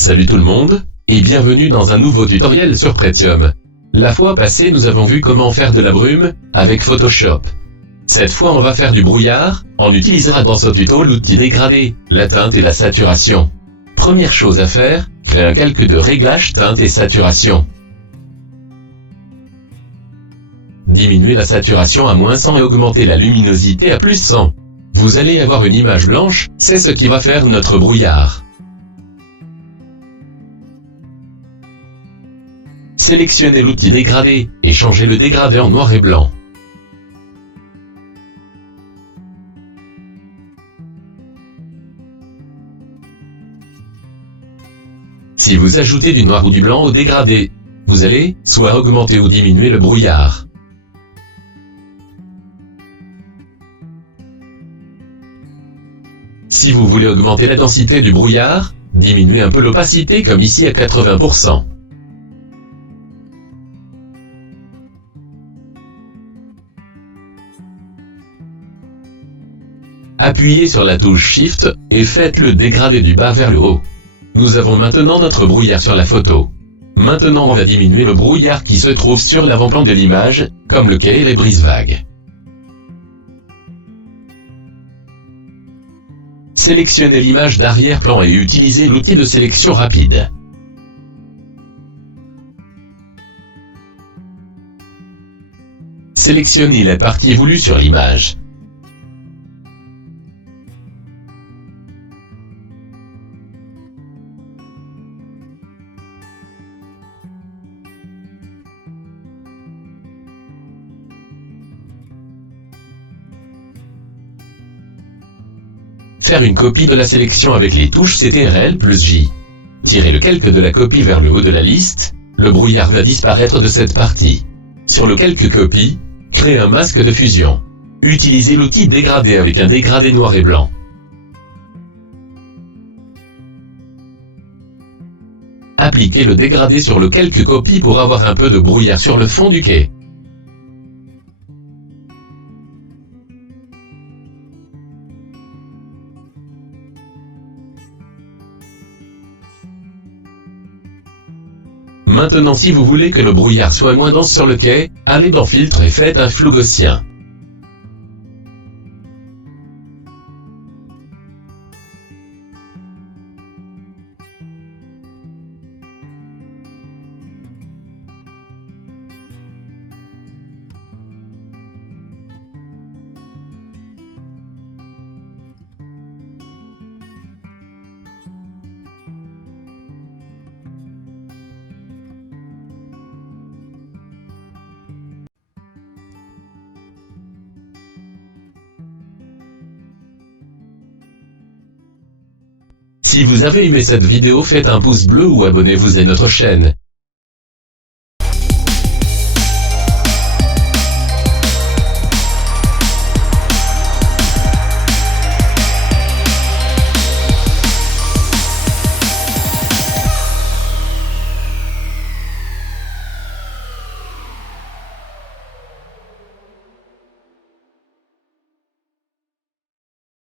Salut tout le monde, et bienvenue dans un nouveau tutoriel sur Pretium. La fois passée nous avons vu comment faire de la brume, avec Photoshop. Cette fois on va faire du brouillard, on utilisera dans ce tuto l'outil dégradé, la teinte et la saturation. Première chose à faire, créer un calque de réglage teinte et saturation. Diminuez la saturation à -100 et augmentez la luminosité à +100. Vous allez avoir une image blanche, c'est ce qui va faire notre brouillard. Sélectionnez l'outil dégradé, et changez le dégradé en noir et blanc. Si vous ajoutez du noir ou du blanc au dégradé, vous allez soit augmenter ou diminuer le brouillard. Si vous voulez augmenter la densité du brouillard, diminuez un peu l'opacité comme ici à 80%. Appuyez sur la touche Shift, et faites le dégradé du bas vers le haut. Nous avons maintenant notre brouillard sur la photo. Maintenant on va diminuer le brouillard qui se trouve sur l'avant-plan de l'image, comme le quai et les brise-vagues. Sélectionnez l'image d'arrière-plan et utilisez l'outil de sélection rapide. Sélectionnez la partie voulue sur l'image. Faire une copie de la sélection avec les touches CTRL+J. Tirez le calque de la copie vers le haut de la liste, le brouillard va disparaître de cette partie. Sur le calque copie, créez un masque de fusion. Utilisez l'outil dégradé avec un dégradé noir et blanc. Appliquez le dégradé sur le calque copie pour avoir un peu de brouillard sur le fond du quai. Maintenant si vous voulez que le brouillard soit moins dense sur le quai, allez dans Filtre et faites un flou gaussien. Si vous avez aimé cette vidéo, faites un pouce bleu ou abonnez-vous à notre chaîne.